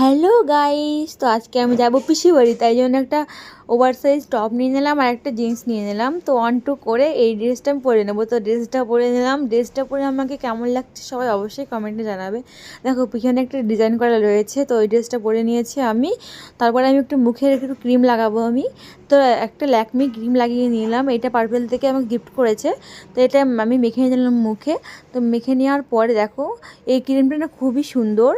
Hello guys, তো আজকে আমি যাব পিসি বাড়ি, তাই জন্য একটা ওভার সাইজ টপ নিয়ে নিলাম আর একটা জিন্স নিয়ে নিলাম। তো ওয়ান টু করে এই ড্রেসটা আমি পরে নেব। তো ড্রেসটা পরে নিলাম ড্রেসটা পরে আমাকে কেমন লাগছে সবাই অবশ্যই কমেন্টে জানাবে। দেখো, পিছনে একটা ডিজাইন করা রয়েছে, তো ওই ড্রেসটা পরে নিয়েছি আমি। তারপরে আমি একটু মুখের একটু ক্রিম লাগাবো আমি। তো একটা ল্যাকমি ক্রিম লাগিয়ে নিলাম, এটা পার্পেল থেকে আমাকে গিফট করেছে। তো এটা আমি মেখে নিলাম মুখে। তো মেখে নেওয়ার পরে দেখো, এই ক্রিমটা না খুবই সুন্দর।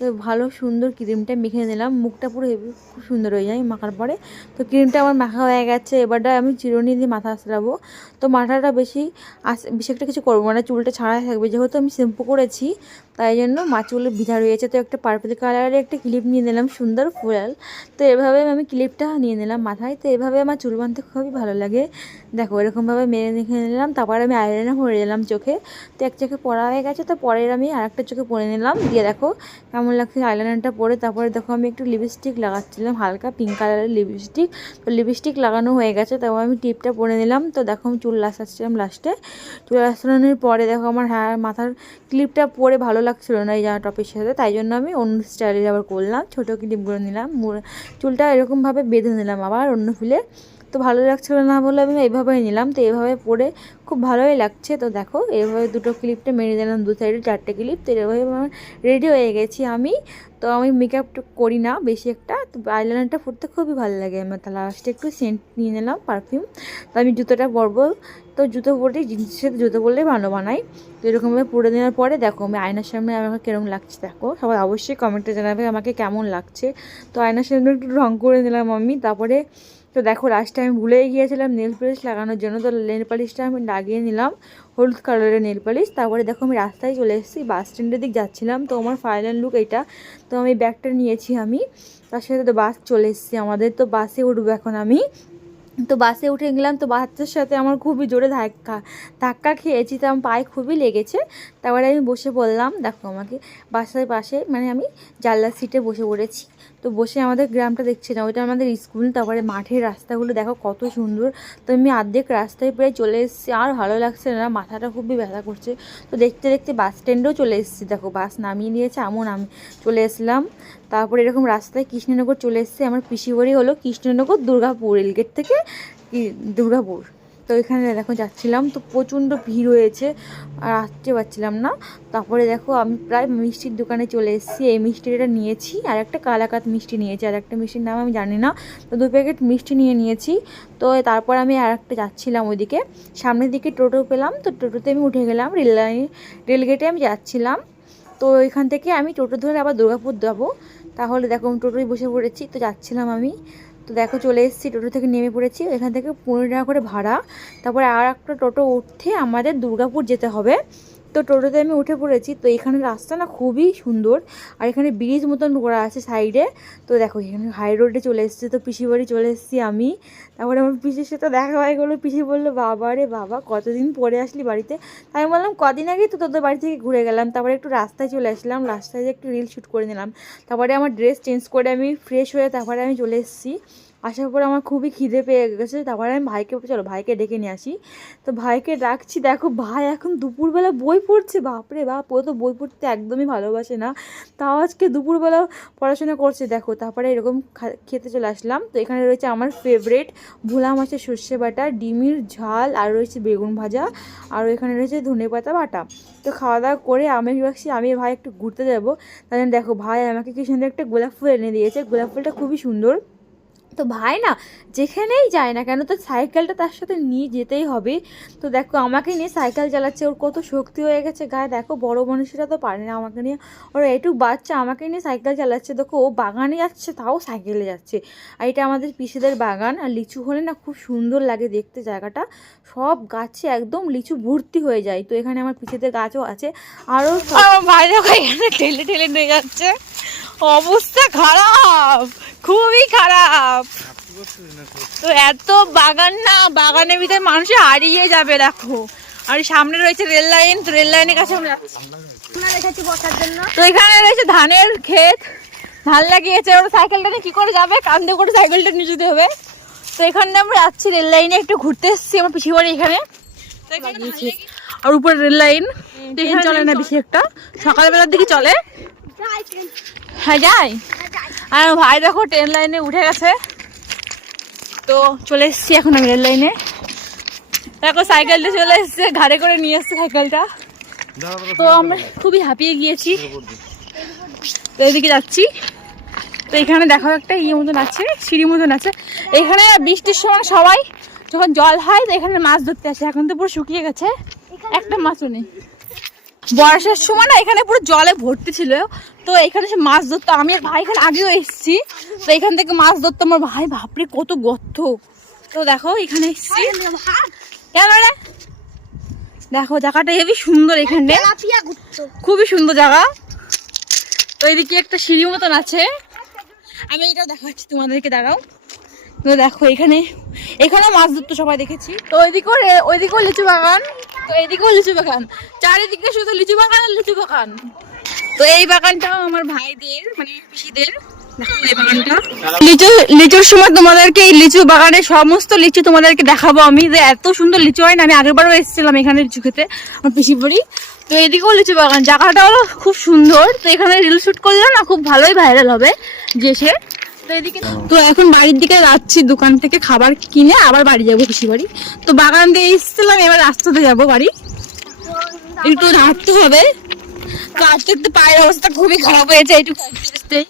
তো ভালো, সুন্দর ক্রিমটা মেখে নিলাম। মুখটা পুরো হেভি, খুব সুন্দর হয়ে যায় মাখার পরে। তো ক্রিমটা আমার মাখা হয়ে গেছে, এবারটা আমি চিরুনি দিয়ে মাথা আসলাবো তো মাথাটা বেশি আস বেশি একটা কিছু করব না, চুলটা ছাড়াই থাকবে। যেহেতু আমি শ্যাম্পু করেছি, তাই জন্য মা মাছগুলো ভিজা রয়েছে। তো একটা পার্পল কালারের একটা ক্লিপ নিয়ে নিলাম, সুন্দর ফুল তো এভাবে আমি ক্লিপটা নিয়ে নিলাম মাথায়। তো এভাবে আমার চুল বাঁধতে খুবই ভালো লাগে। দেখো, এরকমভাবে মেরে দেখে নিলাম, তারপর আমি আইলাইনার পরে নিলাম চোখে। তো এক চোখে পড়া হয়ে গেছে, তো পরের আমি আরেকটা চোখে পরে নিলাম। দিয়ে দেখো কেমন লাগছে আইলাইনারটা পরে? তারপরে দেখো আমি একটু লিপস্টিক লাগাচ্ছিলাম, হালকা পিঙ্ক কালারের লিপস্টিক তো লিপস্টিক লাগানো হয়ে গেছে, তারপর আমি টিপটা পরে নিলাম। তো দেখো আমি চুল লাসাচ্ছিলাম লাস্টে চুল লাসানোর পরে দেখো আমার হ্যাঁ মাথার ক্লিপটা পরে ভালো লাগছিল না এই জামা টপের সাথে। তাই জন্য আমি অন্য স্টাইলের আবার করলাম, ছোটো ক্লিপগুলো নিলাম। চুলটা এরকমভাবে বেঁধে নিলাম আবার অন্য ফুলে। তো ভালো লাগছিল না বলে আমি এইভাবেই নিলাম। তো এইভাবে পরে খুব ভালোই লাগছে। তো দেখো এইভাবে দুটো ক্লিপটা মেরে দিলাম, দু সাইডে চারটে ক্লিপ। তো এইভাবে আমার রেডি হয়ে গেছি আমি। তো আমি মেকআপ করি না বেশি একটা। তো আইলাইনারটা পরতে খুবই ভালো লাগে আমার। তাহলে লাস্টে একটু সেন্ট নিয়ে নিলাম পারফিউম তো আমি জুতোটা পরবো। তো জুতো পরে জিন্সের সাথে জুতো পরলেই ভালো বানাই। তো এরকমভাবে পরে নেওয়ার পরে দেখো, আমি আয়নার সামনে আমাকে কীরকম লাগছে। দেখো, সবাই অবশ্যই কমেন্টে জানাবে আমাকে কেমন লাগছে। তো আয়নার সামনে একটু রং করে নিলাম আমি। তারপরে তো দেখো লাস্টে আমি ভুলেই গিয়েছিলাম নেল পালিশ লাগানোর জন্য, তো নেল পালিশটা আমি লাগিয়ে নিলাম, হলুদ কালারের নেল পালিশ তারপরে দেখো, আমি রাস্তায় চলে এসেছি বাস স্ট্যান্ডের দিক যাচ্ছিলাম, তো আমার ফাইনাল লুক এটা। তো আমি ব্যাগটা নিয়েছি আমি, তার সাথে তো বাস চলে এসেছি আমাদের, তো বাসে উঠবো এখন আমি। তো বাসে উঠে গেলাম, তো বাচ্চার সাথে আমার খুবই জোরে ধাক্কা ধাক্কা খেয়েছি, তো আমার পায়ে খুবই লেগেছে। তারপরে আমি বসে পড়লাম দেখো আমাকে বাসার পাশে মানে আমি জানলার সিটে বসে পড়েছি। তো বসে আমাদের গ্রামটা দেখছি না, ওইটা আমাদের স্কুল, তারপরে মাঠের রাস্তাগুলো, দেখো কত সুন্দর। তো আমি অর্ধেক রাস্তায় প্রায় চলে এসেছি, আর ভালো লাগছে না, মাথাটা খুবই ব্যথা করছে। তো দেখতে দেখতে বাস স্ট্যান্ডেও চলে এসেছি, দেখো বাস নামিয়ে নিয়েছে এমন আমি চলে এসলাম। তারপরে এরকম রাস্তায় কৃষ্ণনগর চলে এসেছে। আমার পিসি বাড়ি হলো কৃষ্ণনগর দুর্গাপুর রেলগেট থেকে দুর্গাপুর। তো এখানে দেখো যাচ্ছিলাম, তো প্রচণ্ড ভিড় হয়েছে, আর আসতে পারছিলাম না। তারপরে দেখো আমি প্রায় মিষ্টির দোকানে চলে এসেছি, এই মিষ্টিটা নিয়েছি, আর একটা কালাকাত মিষ্টি নিয়েছি, আর একটা মিষ্টির নাম আমি জানি না, তো দু প্যাকেট মিষ্টি নিয়ে নিয়েছি। তো তারপর আমি আর একটা যাচ্ছিলাম ওইদিকে, সামনের দিকে টোটো পেলাম, তো টোটোতে আমি উঠে গেলাম, রেল লাইন রেলগেটে আমি যাচ্ছিলাম। তো এখান থেকে আমি টোটো ধরে আবার দুর্গাপুর যাব। তাহলে দেখো আমি টোটোয় বসে পড়েছি, তো যাচ্ছিলাম আমি। তো দেখো চলে এসেছি, টোটো থেকে নেমে পড়েছি, এখান থেকে পনেরো টাকা করে ভাড়া। তারপরে আর একটা টোটো উঠতে আমাদের দুর্গাপুর যেতে হবে। তো টোটোতে আমি উঠে পড়েছি। তো এখানে রাস্তা না খুবই সুন্দর। আর এখানে ব্রিজ মতন করা আছে সাইডে। তো দেখো, এখানে হাই রোডে চলে এসেছি। তো পিসি বাড়ি চলে এসেছি আমি। তারপরে আমার পিসির সাথে দেখা হয়ে গেলো। পিসি বলল, বাবা রে বাবা, কতদিন পরে আসলি বাড়িতে? আমি বললাম, কদিন আগেই তো তোদের বাড়ি থেকে ঘুরে গেলাম। তারপরে একটু রাস্তায় চলে আসলাম। রাস্তায় যে একটু রিল শ্যুট করে নিলাম। তারপরে আমার ড্রেস চেঞ্জ করে আমি ফ্রেশ হয়ে তারপরে আমি চলে এসেছি। আসার পর আমার খুবই খিদে পেয়ে গেছে, তারপরে আমি ভাইকে চলো ভাইকে ডেকে নিয়ে আসি। তো ভাইকে ডাকছি, দেখো ভাই এখন দুপুরবেলা বই পড়ছে, বাপরে বাপ, ও তো বই পড়তে একদমই ভালোবাসে না। তাও আজকে দুপুরবেলা পড়াশোনা করছে, দেখো, তারপরে এরকম খেতে চলে আসলাম। তো এখানে রয়েছে আমার ফেভারেট ভোলা মাছের সর্ষে বাটা, ডিমির ঝাল, আর রয়েছে বেগুন ভাজা, আর এখানে রয়েছে ধনে পাতা বাটা। তো খাওয়া দাওয়া করে আমি ভাবছি, আমি ভাই একটু ঘুরতে যাব। তাহলে দেখো, ভাই আমাকে কি সুন্দর একটা গোলাপ ফুল এনে দিয়েছে। গোলাপ ফুলটা খুবই সুন্দর। তো ভাই না, যেখানেই যায় না কেন, তো সাইকেলটা তার সাথে নিয়ে যেতেই হবে। তো দেখো, আমাকে নিয়ে সাইকেল চালাচ্ছে, ওর কত শক্তি হয়ে গেছে গায়ে। দেখো, বড় মানুষেরা তো পারে না আমাকে নিয়ে। ওর একটু বাচ্চা আমাকে নিয়ে সাইকেল চালাচ্ছে। দেখো, ও বাগানে যাচ্ছে, তাও সাইকেলে যাচ্ছে। আর এটা আমাদের পিসেদের বাগান। আর লিচু হলে না খুব সুন্দর লাগে দেখতে জায়গাটা। সব গাছে একদম লিচু ভর্তি হয়ে যায়। তো এখানে আমার পিসেদের গাছও আছে। আরও দেখো, এখানে ঠেলে ঠেলে নিয়ে যাচ্ছে। অবস্থা খারাপ, খুবই খারাপ। তো এত বাগান না বাগানের ভিতরে মানুষ হারিয়ে যাবে দেখো। আর সামনে রয়েছে রেল লাইন তো রেল লাইনের কাছে আমরা তো এখানে রয়েছে ধানের ক্ষেত। ধান লাগিয়েছে ওরা সাইকেলটা নিয়ে কি করে যাবে? কান্দে করে সাইকেলটা নিয়ে যেতে হবে। তো এখানে আমরা যাচ্ছি রেল লাইনে একটু ঘুরতে এসেছি আমার পিছিয়ে বাড়ি এখানে। তো এখানে ধান লাগিয়েছে। আর উপরে রেল লাইন। ট্রেন চলে না বেশি একটা। সকালবেলার দিকে চলে। হ্যাঁ যাই। আর ভাই দেখো ট্রেন লাইনে উঠে গেছে। তো চলে এসেছি এখন আমি রেল লাইনে। দেখো, সাইকেলটা চলে এসেছে, ঘাড়ে করে নিয়ে এসছে সাইকেলটা। তো আমরা খুবই হাঁপিয়ে গিয়েছি। তো এদিকে যাচ্ছি। তো এখানে দেখো একটা ইয়ে মতন আছে, সিঁড়ি মতন আছে। এখানে বৃষ্টির সময় সবাই যখন জল হয়, তো এখানে মাছ ধরতে আসে। এখন তো পুরো শুকিয়ে গেছে। একটা মাছও নেই। বর্ষার সময় না এখানে পুরো জলে ভর্তি ছিল। তো এখানে সে মাছ ধরতো। আমি আর ভাই এখানে আগেও এসেছি। তো এখান থেকে মাছ ধরতো আমার ভাই। বাপরে কত গর্ত। তো দেখো এখানে এসেছি। কেন রে? দেখো জায়গাটা হেবি সুন্দর এখানে। খুবই সুন্দর জায়গা। তো এদিকে একটা সিঁড়ি মতন আছে। আমি এটাও দেখাচ্ছি তোমাদেরকে দাঁড়াও তো দেখো এখানে এখানেও মাছ ধরতো সবাই দেখেছি। তো ওইদিকেও ওইদিকেও লিচু বাগান। তো এইদিকেও লিচু বাগান। চারিদিকে শুধু লিচু বাগান আর লিচু বাগান। তো এই বাগানটাও আমার ভাইদের মানে পিসিদের। লিচু, লিচুর সময় তোমাদেরকে এই লিচু বাগানের সমস্ত লিচু তোমাদেরকে দেখাবো আমি, যে এত সুন্দর লিচু হয় না। আমি আগেরবারও এসেছিলাম এখানে লিচু খেতে, আমার পিসি বাড়ি। তো এদিকেও লিচু বাগান। জায়গাটা হলো খুব সুন্দর। তো এখানে রিল শুট করলে না খুব ভালোই ভাইরাল হবে, যে সে। তো এখন বাড়ির দিকে যাচ্ছি দোকান থেকে খাবার কিনে আবার বাড়ি যাব খুশি বাড়ি। তো বাগান দিয়ে এসেছিলাম এবার রাস্তাতে যাব বাড়ি। একটু হাঁটতে হবে। তো আজকে তো পায়ের অবস্থা খুবই খারাপ হয়েছে হাঁটতেই।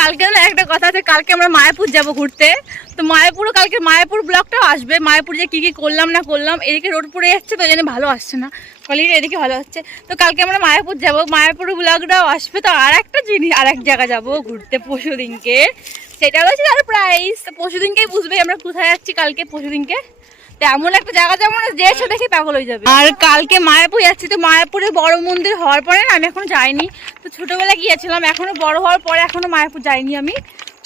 কালকে না একটা কথা আছে, কালকে আমরা মায়াপুর যাব ঘুরতে। তো মায়াপুরও কালকে মায়াপুর ব্লগটাও আসবে। মায়াপুর যে কী কী করলাম না করলাম, এদিকে রোড পড়ে যাচ্ছে তো জন্য ভালো আসছে না। কোয়ালিটি এদিকে ভালো হচ্ছে। তো কালকে আমরা মায়াপুর যাব। মায়াপুর ব্লগটাও আসবে। তো আর একটা জিনিস, আর এক জায়গা যাব ঘুরতে পরশু দিনকে সেটা হচ্ছে আর প্রাইস তো পরশু দিনকেই বুঝবে আমরা কোথায় যাচ্ছি কালকে পরশু দিনকে তো এমন একটা জায়গা যেমন যে এসে দেখে পাগল হয়ে যাবে। আর কালকে মায়াপুর যাচ্ছি, তো মায়াপুরে বড় মন্দির হওয়ার পরে না আমি এখনও যাইনি। তো ছোটবেলা গিয়েছিলাম, এখনও বড় হওয়ার পরে এখনও মায়াপুর যাইনি আমি।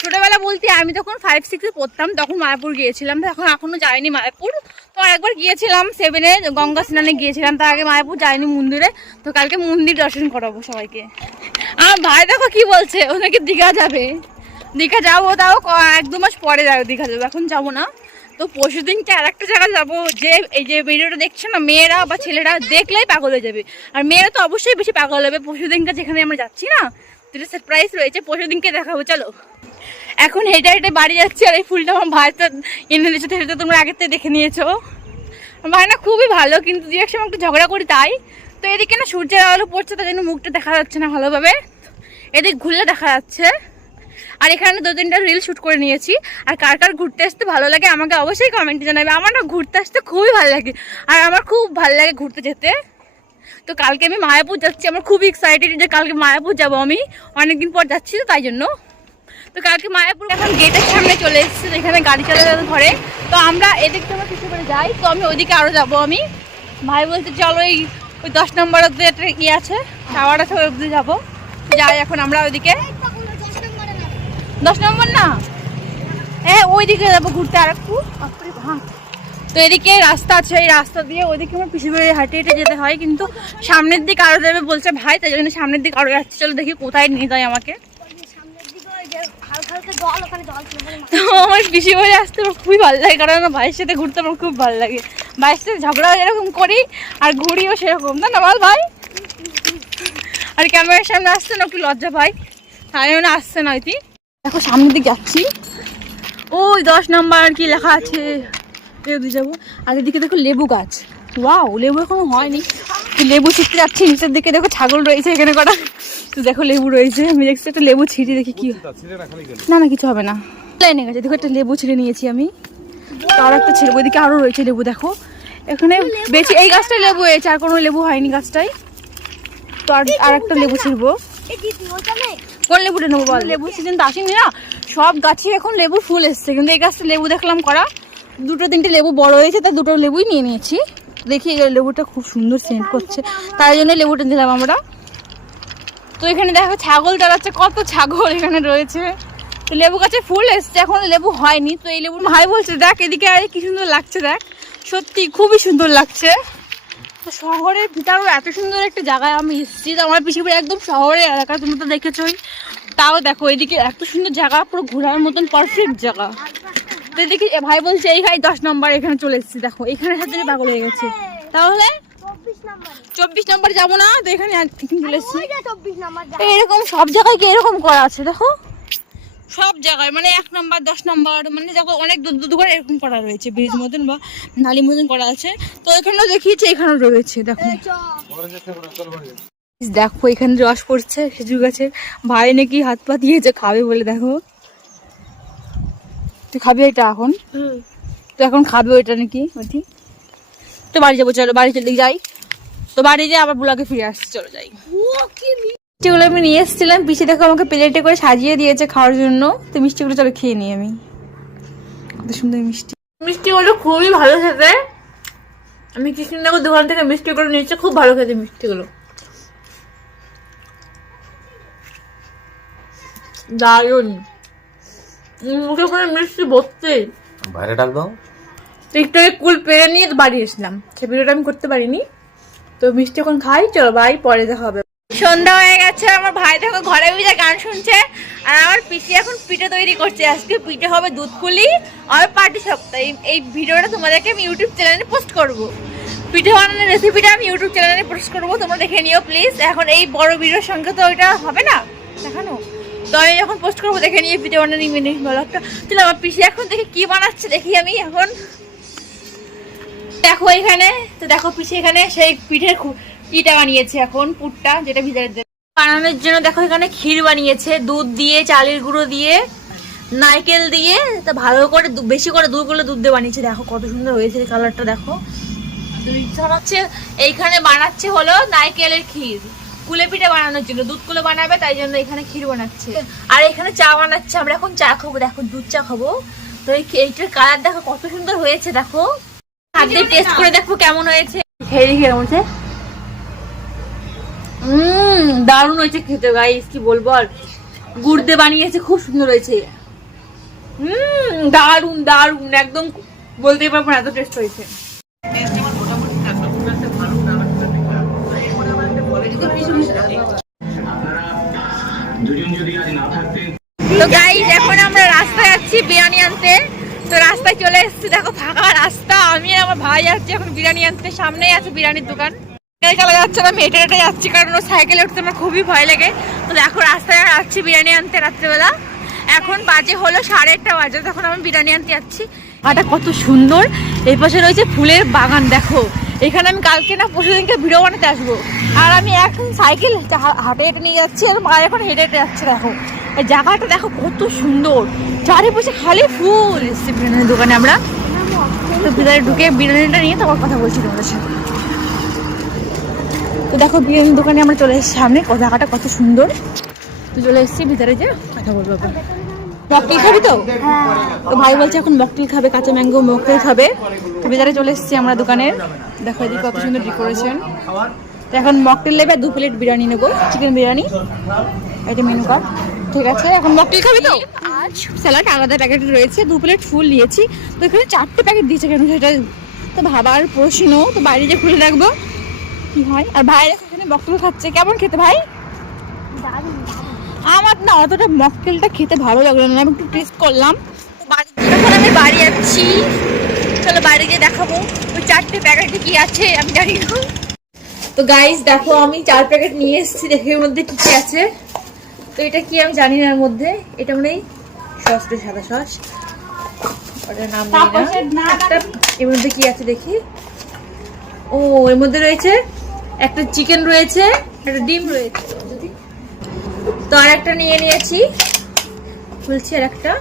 ছোটবেলা বলতে আমি তখন ফাইভ সিক্সে পড়তাম, তখন মায়াপুর গিয়েছিলাম, তো এখন এখনও যাইনি মায়াপুর। তো একবার গিয়েছিলাম সেভেনে গঙ্গা স্নানে গিয়েছিলাম, তার আগে মায়াপুর যাইনি মন্দিরে। তো কালকে মন্দির দর্শন করাবো সবাইকে। আমার ভাই দেখো কি বলছে, ওনাকে দীঘা যাবে। দীঘা যাব, তাও এক দু মাস পরে যাব, দীঘা যাব, এখন যাব না। তো পরশু দিনকে আর একটা জায়গায় যাব, যে এই যে ভিডিওটা দেখছ না, মেয়েরা বা ছেলেরা দেখলেই পাগল হয়ে যাবে। আর মেয়েরা তো অবশ্যই বেশি পাগল হবে, পরশু দিনকে যেখানে আমরা যাচ্ছি না যেটা সারপ্রাইজ রয়েছে, পরশু দিনকে দেখাবো, চলো। এখন হেঁটে হেঁটে বাড়ি যাচ্ছি, আর এই ফুলটা আমার ভাই তো এনে দিয়েছে, সেটা তো তোমরা আগের থেকে দেখে নিয়েছো। ভাই না খুবই ভালো, কিন্তু দু এক সময় একটু ঝগড়া করি তাই। তো এদিকে না সূর্যের আলো পড়ছে তার জন্য মুখটা দেখা যাচ্ছে না ভালোভাবে। এদিক ঘুরলে দেখা যাচ্ছে। আর এখানে দু তিনটা রিল শ্যুট করে নিয়েছি। আর কার কার ঘুরতে আসতে ভালো লাগে আমাকে অবশ্যই কমেন্টে জানাবে। আমার না ঘুরতে আসতে খুবই ভালো লাগে। আর আমার খুব ভালো লাগে ঘুরতে যেতে। তো কালকে আমি মায়াপুর যাচ্ছি। আমার খুব এক্সাইটেড যে কালকে মায়াপুর যাব আমি। অনেকদিন পর যাচ্ছি তো তাই জন্য। তো কালকে মায়াপুর এখন গেটের সামনে চলে এসেছে। এখানে গাড়ি চালাতে ঘরে। তো আমরা এদিক থেকে আমরা কিছু করে যাই। তো আমি ওইদিকে আরও যাব আমি। ভাই বলতে চলো এই ওই দশ নম্বর অব্দি একটা ইয়ে আছে। টাওয়ার আছে, ওই অব্দি যাব। যাই এখন আমরা ওইদিকে। দশ নম্বর না? হ্যাঁ ওইদিকে যাব ঘুরতে আর একটু। তো এদিকে রাস্তা আছে, এই রাস্তা দিয়ে ওইদিকে আমার পিছু বেড়ে হেঁটে হেঁটে যেতে হয়, কিন্তু সামনের দিকে আরও যাবে বলছে ভাই, তাই জন্য সামনের দিকে আরও যাচ্ছে। চলো দেখি কোথায় নিয়ে যায় আমাকে। ওই আমার পিসি বাড়ি আসতে আমার খুবই ভালো লাগে, কারণ আমার ভাইয়ের সাথে ঘুরতে আমার খুব ভালো লাগে। সাথে ঝগড়া এরকম করি, আর সেরকম। না ভাই। আর ক্যামেরার সামনে আসছে না একটু লজ্জা তাই আসছে না হয়তো দেখো সামনের দিকে যাচ্ছি। ওই দশ নাম্বার কি লেখা আছে। লেবু যাব আর এদিকে দেখো লেবু গাছ। ওয়াও লেবু এখনও হয়নি। লেবু ছিটতে যাচ্ছি নিচের দিকে দেখো ছাগল রয়েছে এখানে কটা। তো দেখো লেবু রয়েছে। আমি দেখছি একটা লেবু ছিটি দেখি কি না না কিছু হবে না। লাইনে গেছে। দেখো একটা লেবু ছিঁড়ে নিয়েছি আমি। তো আর একটা ছিঁড়বো ওইদিকে আরও রয়েছে লেবু দেখো। এখানে বেশি এই গাছটাই লেবু হয়েছে আর কোনো লেবু হয়নি গাছটাই তো আর আর একটা লেবু ছিঁড়বো। কোন? লেবুটা নেব বল? লেবু সিজন তো আসেনি না। সব গাছে এখন লেবু ফুল এসছে। কিন্তু এই গাছটা লেবু দেখলাম করা। দুটো তিনটে লেবু বড় হয়েছে তাই দুটো লেবুই নিয়ে নিয়েছি। দেখি লেবুটা খুব সুন্দর সেন্ট করছে। তাই জন্য লেবুটা দিলাম আমরা। তো এখানে দেখো ছাগল দাঁড়াচ্ছে কত ছাগল এখানে রয়েছে। তো লেবু গাছে ফুল এসছে এখন লেবু হয়নি। তো এই লেবু ভাই বলছে দেখ এদিকে আরে কি সুন্দর লাগছে দেখ। সত্যি খুবই সুন্দর লাগছে। তো শহরের ভিতরেও এত সুন্দর একটা জায়গায় আমি এসেছি তো আমার পিছিয়ে একদম শহরের এলাকা তুমি তো দেখেছোই। তাও দেখো এদিকে এত সুন্দর জায়গা পুরো ঘোরার মতন পারফেক্ট জায়গা। তো এদিকে ভাই বলছে এই ভাই দশ নম্বর এখানে চলে এসেছি। দেখো এখানে সাথে পাগল হয়ে গেছে। তাহলে চব্বিশ নাম্বার। যাব না তো এখানে চলে এসেছি। এরকম সব জায়গায় কি এরকম করা আছে দেখো? সব জায়গায় মানে এক নম্বর দশ নম্বর মানে দেখো অনেক দূর দূর করে এরকম করা রয়েছে ব্রিজ মতন বা নালি মতন করা আছে। তো এখানেও দেখিয়েছে এখানেও রয়েছে দেখো। দেখো এখানে রস পড়ছে খেজুর গাছের ভাই নাকি হাত পা দিয়েছে খাবে বলে দেখো। তুই খাবি এটা এখন? তো এখন খাবে ওইটা নাকি ওটি তো বাড়ি যাব চলো বাড়ি চলে যাই। তো বাড়ি যাই আবার বুলাকে ফিরে আসছি চলো যাই। মিষ্টিগুলো আমি নিয়ে এসেছিলাম। পিছিয়ে দেখো আমাকে প্লেটে করে সাজিয়ে দিয়েছে খাওয়ার জন্য। তো মিষ্টিগুলো চলো খেয়ে নিই আমি। কত সুন্দর মিষ্টি। মিষ্টিগুলো খুবই ভালো খেতে। আমি কৃষ্ণনগর দোকান থেকে মিষ্টিগুলো নিয়েছি খুব ভালো খেতে মিষ্টিগুলো। দারুণ। মুখে করে মিষ্টি ভর্তি বাইরে দাও। টিকটকে কুল পেরে নিয়ে তো বাড়ি এসলাম সে ভিডিওটা আমি করতে পারিনি। তো মিষ্টি এখন খাই চলো ভাই পরে দেখা হবে। সন্ধ্যা হয়ে গেছে, আমার ভাই দেখো ঘরে বসে গান শুনছে, আর আমার পিঠে এখন পিঠে তৈরি করছে। আজকে পিঠে হবে দুধ কুলি আর পাটি সপ্তাহ। এই ভিডিওটা তোমাদেরকে আমি ইউটিউব চ্যানেলে পোস্ট করব। পিঠে বানানোর রেসিপিটা আমি ইউটিউব চ্যানেলে পোস্ট করব, তোমরা দেখে নিও প্লিজ এখন এই বড় ভিডিওর সঙ্গে তো ওইটা হবে না? দেখানো? তো আমি যখন পোস্ট করব, দেখে নিয়ে পিঠে বানানি মিনি ব্লগটা চলো, আমার পিসি এখন দেখে কি বানাচ্ছে, দেখি আমি এখন। দেখো এখানে, তো দেখো পিসি এখানে সেই পিঠের ইটা বানিয়েছে এখন পুরটা যেটা দেবে বানানোর জন্য দেখো এখানে ক্ষীর বানিয়েছে দুধ দিয়ে চালের গুঁড়ো দিয়ে নারকেল দিয়ে তা ভালো করে বেশি করে দুধগুলো দুধ দিয়ে বানিয়েছে। দেখো কত সুন্দর হয়েছে কালারটা দেখো। হচ্ছে এইখানে বানাচ্ছে হলো নারকেলের ক্ষীর। কুলে পিঠে বানানোর জন্য দুধ কুলে বানাবে তাই জন্য এখানে ক্ষীর বানাচ্ছে। আর এখানে চা বানাচ্ছে আমরা এখন চা খাব দেখো দুধ চা খাব। তো এই এইটার কালার দেখো কত সুন্দর হয়েছে দেখো। হাত টেস্ট করে দেখো কেমন হয়েছে। খেয়ে দেখি কেমন হয়েছে? উম দারুণ হয়েছে খেতে গাইস কি বলব আর। গুড় দিয়ে বানিয়েছে, খুব সুন্দর হয়েছে। হুম, দারুণ দারুণ, একদম বলতেই পারব না, এত টেস্ট হয়েছে। তো এখন আমরা রাস্তায় যাচ্ছি বিরিয়ানি আনতে। তো রাস্তায় চলে এসেছি, দেখো ফাঁকা রাস্তা। আমি আর আমার ভাই যাচ্ছি, এখন বিরিয়ানি আনতে। সামনেই আছে বিরিয়ানির দোকান। চলা যাচ্ছে না আমি হেঁটে হেঁটে যাচ্ছি কারণ ও সাইকেলে উঠতে আমার খুবই ভয় লাগে। তো দেখো, রাস্তায় যাচ্ছি বিরিয়ানি আনতে রাত্রেবেলা। এখন বাজে হলো সাড়ে একটা বাজে, তখন আমি বিরিয়ানি আনতে যাচ্ছি। আটা কত সুন্দর। এই পাশে রয়েছে ফুলের বাগান, দেখো। এখানে আমি কালকে না পরশু দিনকে ভিডিও বানাতে আসব। আর আমি এখন সাইকেল হাঁটে হেঁটে নিয়ে যাচ্ছি, আর মা এখন হেঁটে হেঁটে যাচ্ছে, দেখো। এই জায়গাটা দেখো কত সুন্দর। চারিপাশে খালি ফুল। এসছে বিরিয়ানির দোকানে আমরা। ঢুকে বিরিয়ানিটা নিয়ে তোমার কথা বলছি তোমাদের সাথে। তো দেখো বিরিয়ানির দোকানে আমরা চলে এসেছি সামনে। জায়গাটা কত সুন্দর। তো চলে এসেছি ভিতরে যে কথা বলব মকটেল খাবি তো? তো ভাই বলছে এখন মকটেল খাবে, কাঁচা ম্যাঙ্গো মকটেল খাবে। তো ভিতরে চলে এসেছি আমরা দোকানের। দেখো এদিকে কত সুন্দর ডেকোরেশন তো এখন মকটেল নেবে, দু প্লেট বিরিয়ানি নেব। চিকেন বিরিয়ানি, এটা মেনু কার্ড ঠিক আছে, এখন মকটেল খাবি তো? আজ স্যালাড আলাদা প্যাকেট রয়েছে, দু প্লেট ফুল নিয়েছি। তো এখানে চারটে প্যাকেট দিয়েছে কেন সেটা তো ভাবার প্রশ্ন তো বাইরে যে খুলে রাখব কি হয়? আর ভাই দেখো এখানে মকটেল খাচ্ছে। কেমন খেতে ভাই? আমার না অতটা মকটেলটা খেতে ভালো লাগল না। আমি একটু টেস্ট করলাম। যখন আমি বাড়ি যাচ্ছি। চলো বাইরে গিয়ে দেখাবো। ওই চারটে প্যাকেটে কি আছে আমি জানি না। তো গাইস দেখো আমি চার প্যাকেট নিয়ে এসেছি। দেখে এর মধ্যে কি কি আছে। তো এটা কি আমি জানি না এর মধ্যে। এটা মনে হয় সস রে সাদা সস। ওটার নাম এর মধ্যে কি আছে দেখি? ও এর মধ্যে রয়েছে একটা চিকেন রয়েছে একটা ডিম রয়েছে। যদি তো আর একটা নিয়ে নিয়েছি। খুলছি আর একটা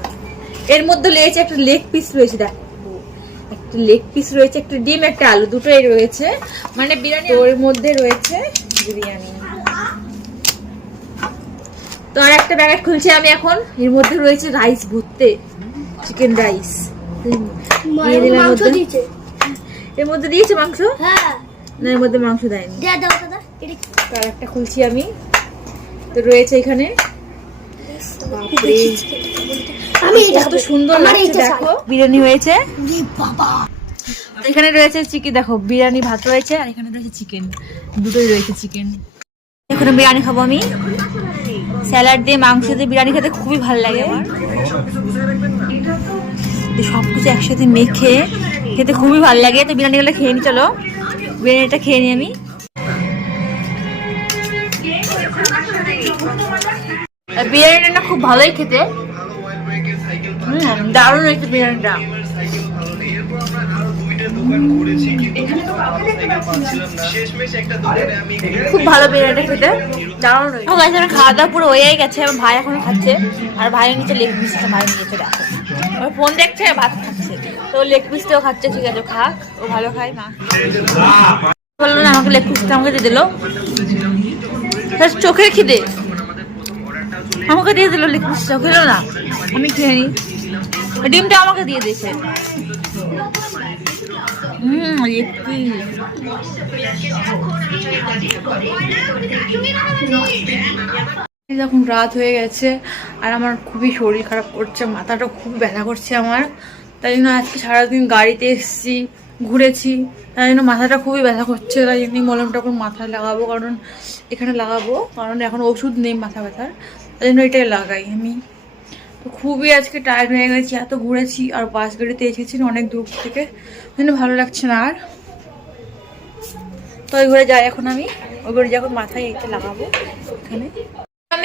এর মধ্যে রয়েছে একটা লেগ পিস রয়েছে দেখ। একটা লেগ পিস রয়েছে একটা ডিম একটা আলু দুটোই রয়েছে। মানে বিরিয়ানি ওর মধ্যে রয়েছে বিরিয়ানি। তো আর একটা প্যাকেট খুলছি আমি এখন। এর মধ্যে রয়েছে রাইস ভর্তে চিকেন রাইস এর মধ্যে দিয়েছে মাংস? হ্যাঁ। না এর মধ্যে মাংস দেয়নি। দেয়া দাও দাদা এটা কি? তো আর একটা খুলছি আমি। তো রয়েছে এখানে। কত সুন্দর লাগছে দেখো। বিরিয়ানি হয়েছে। এখানে রয়েছে চিকেন দেখো বিরিয়ানি ভাত রয়েছে আর এখানে রয়েছে চিকেন। দুটোই রয়েছে চিকেন। এখন বিরিয়ানি খাব আমি। স্যালাড দিয়ে মাংস দিয়ে বিরিয়ানি খেতে খুবই ভালো লাগে আমার। সব কিছু একসাথে মেখে খেতে খুবই ভালো লাগে। তো বিরিয়ানিগুলো খেয়ে নি চলো। বিরিয়ানিটা খেয়ে নিই আমি। বিরিয়ানিটা না খুব ভালোই খেতে। দারুণ হয়েছে বিরিয়ানিটা। খুব ভালো বিরিয়ানিটা খেতে। দারুণ ও খাওয়া দাওয়া পুরো হয়েই গেছে, আমার ভাই এখন খাচ্ছে। আর ভাইয়ের নিচে লেগ পিসটা ভাই নিয়েছে ফোন দেখছে, ভাত তো লেগ পিসটাও খাচ্ছে, ঠিক আছে, খাক ভালো খায় না, আমাকে পিসটা আমাকে দিয়ে চোখের খিদে। আমাকে দিয়ে দিল লেগ পিসটা খেলো না? আমি খেয়ে ডিমটা আমাকে দিয়ে দিয়েছে। হুম রাত হয়ে গেছে, আর আমার খুবই শরীর খারাপ করছে, মাথাটা খুব ব্যথা করছে আমার। তাই জন্য আজকে সারাদিন গাড়িতে এসেছি, ঘুরেছি। তাই জন্য মাথাটা খুবই ব্যথা করছে, তাই জন্য মলমটা এখন মাথায় লাগাবো, কারণ এখানে লাগাবো, কারণ এখন ওষুধ নেই মাথা ব্যথার। তাই জন্য এটাই লাগাই আমি। তো খুবই আজকে টায়ার্ড হয়ে গেছি, এত ঘুরেছি আর বাস গাড়িতে এসেছি, অনেক দূর থেকে। জন্য ভালো লাগছে না আর। তো ওই ঘরে যাই এখন আমি, ওই ঘরে যখন মাথায় এটা লাগাবো, এখানে।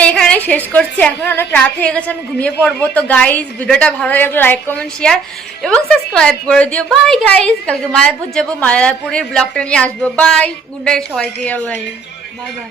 আমি এখানে শেষ করছি। এখন অনেক রাত হয়ে গেছে, আমি ঘুমিয়ে পড়ব। তো গাইজ ভিডিওটা ভালো লাগলে লাইক কমেন্ট শেয়ার এবং সাবস্ক্রাইব করে দিও। বাই গাইজ কালকে মায়াপুর যাব। মায়াপুরের ব্লগটা নিয়ে আসব। বাই গুড নাইট সবাইকে বাই বাই